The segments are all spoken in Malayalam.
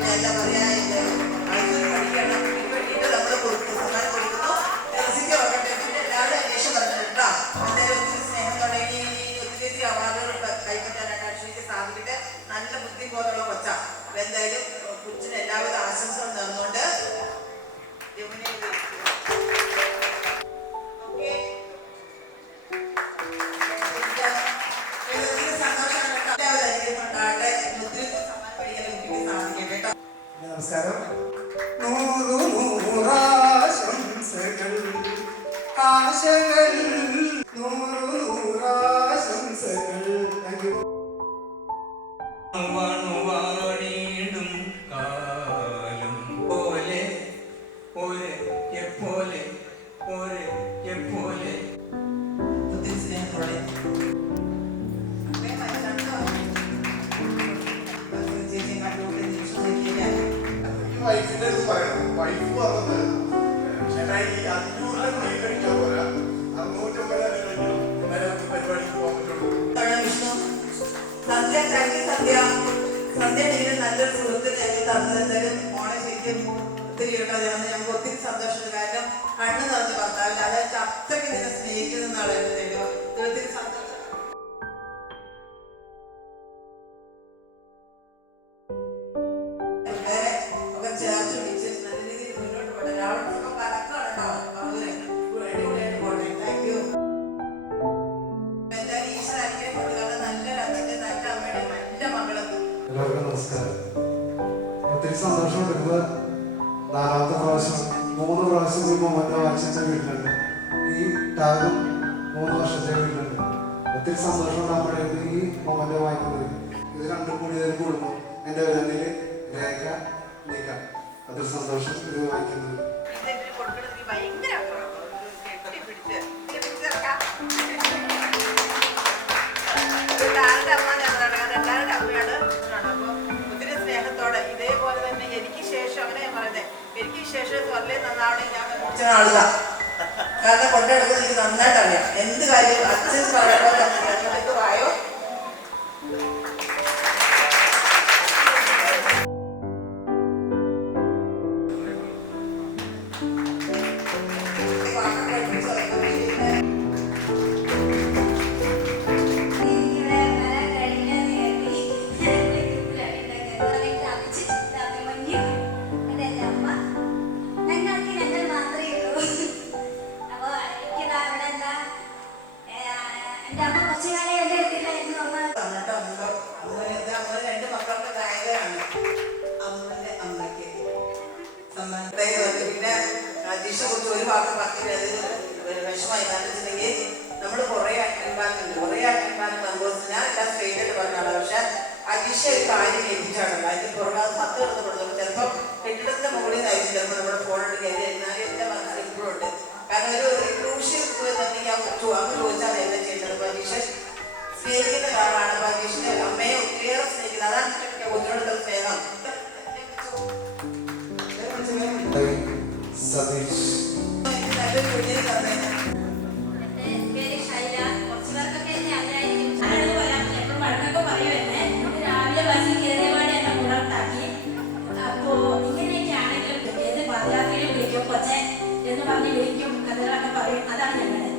പിന്നെ എന്താ പറയാ പഠിക്കണം വേണ്ടിയിട്ട് നമ്മൾ സമ്മാനം കൊടുക്കുന്നു. പിന്നെ എല്ലാവരും അന്വേഷണം പറഞ്ഞിട്ടുണ്ടോ. എന്തായാലും ഒത്തിരി സ്നേഹം തുടങ്ങി ഒത്തിരി അവാർഡുകൾ കൈപ്പറ്റാനായിട്ട് അക്ഷയ്ക്ക് സാധിക്കട്ടെ. നല്ല ബുദ്ധി പോലുള്ള കൊച്ചാ. എന്തായാലും കൊച്ചിന് എല്ലാവിധ ആശംസകളും നേർന്നുകൊണ്ട് നമസ്കാരം. നൂറാശംസകൾ ആശകൾ നൂറാശംസകൾ. വാണിടും കാലം പോലെ പോലെ എപ്പോലെ പോലെ എപ്പോലെ ഒത്തിരി സ്നേഹത്തോടെ വൈഫിന്റെ പറയണം. വൈഫ് പറഞ്ഞത് ചേട്ടായി 500 മണി കഴിക്കാൻ പോരാ, 650 ഇന്നലെ പരിപാടിക്ക് പോകാൻ പറ്റുള്ളൂ. സന്ധ്യ ഇങ്ങനെ നല്ലൊരു സുഹൃത്ത് ഞങ്ങൾ തന്നത് എന്തായാലും മോളെ ശരിക്കും ഒത്തിരി കേട്ടതാണ്. ഞങ്ങൾക്ക് ഒത്തിരി സന്തോഷമുണ്ട്. കാരണം കണ്ണു നിറഞ്ഞ ഭർത്താവില്ല, അതായത് അത്രയ്ക്ക് നിന്നെ സ്നേഹിക്കുന്ന ആളാണ്. ഒത്തിരി സന്തോഷം. ചേർത്ത് പിടിച്ച് നല്ല രീതിയിൽ മുന്നോട്ട് പോട്ടെ. രാവിലെ കലക്കാണോ അടിപൊളിയായിട്ട് പോട്ടെ. Thank you. എന്തായാലും ഈശ്വര അനുഗ്രഹം. നല്ലൊരു അച്ഛൻ്റെ നല്ല അമ്മയുടെ നല്ല മകള്. എല്ലാവർക്കും നമസ്കാരം. ഒത്തിരി സന്തോഷമുണ്ട്. ഇത് 4ാമത്തെ പ്രാവശ്യം 3 പ്രാവശ്യം ഈ മൊമെന്റ് വായിച്ചിട്ട് വീട്ടിലുണ്ട്. ഈ ടാഗും 3 വർഷത്തെ വീട്ടിലുണ്ട്. ഒത്തിരി സന്തോഷമുണ്ട് നമ്മുടെ ഈ മൊമെന്റ് വായിക്കുന്നത്. ഇത് 2 കൂടിയതിന് കൂടുന്നു. എൻ്റെ വിലനിൽ രേഖ നീക്കം. അതൊരു സന്തോഷം ഇത് വായിക്കുന്നത്. ഇതേപോലെ തന്നെ എനിക്ക് ശേഷം അങ്ങനെ ഞാൻ പറയുന്നത്, എനിക്ക് ശേഷം വളരെ നന്നാവണേ ഞാൻ ആളുക. കാരണം കൊണ്ടെടുക്കുന്നത് എനിക്ക് നന്നായിട്ട് അറിയാം. എന്ത് കാര്യം അച്ഛൻ പറയുന്നത് വായോ. പിന്നെ ജിഷ കുറിച്ച് ഒരു വാക്ക് പറഞ്ഞിട്ട് അതിന് വിഷമായി. എന്താണെന്ന് വെച്ചിട്ടുണ്ടെങ്കിൽ നമ്മൾ കുറേ ആക്ടർമാരുണ്ട്, കുറേ ആക്ടർമാർ കമ്പോസ് ഞാൻ എല്ലാം സ്ട്രെയിറ്റ് ആയിട്ട് പറഞ്ഞാണ്. പക്ഷെ അജിഷ ഒരു കാര്യം ഏൽപ്പിച്ചാണല്ലോ, അതിന് പുറകെ 10 കിടന്ന് കൊടുത്തു. ചിലപ്പോൾ കെട്ടിടത്തിന്റെ മുകളിൽ നിന്നായിരിക്കും ചിലപ്പോൾ നമ്മുടെ ഫോണിട്ട് കയറി. എന്നാലും എൻ്റെ മനസ്സിൽ ഇപ്പോഴും ഉണ്ട്. കാരണം ഒരു ക്രൂഷ്യൽ എന്നുണ്ടെങ്കിൽ അങ്ങ് ചോദിച്ചാൽ എന്താ ചെയ്യുന്നത്. അപ്പോൾ അജിഷ സ്നേഹിക്കുന്ന ഒരാളാണ്. അപ്പോൾ അജിഷിന്റെ അമ്മയെ ഒത്തിരിയേറെ സ്നേഹിക്കുന്നത്. അതാണ് കൊച്ചിനോടുള്ള സ്നേഹം. സതീഷ് എന്ന് പറഞ്ഞ് വിളിക്കും, കഥകളൊക്കെ പറയും. അതാണ് ഞങ്ങളുടെ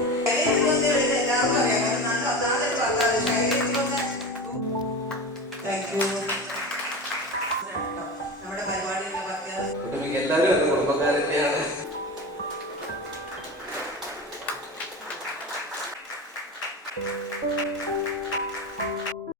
നമ്മുടെ പരിപാടിയുടെ എല്ലാവരും എന്റെ കുടുംബക്കാരൊക്കെയാണ്.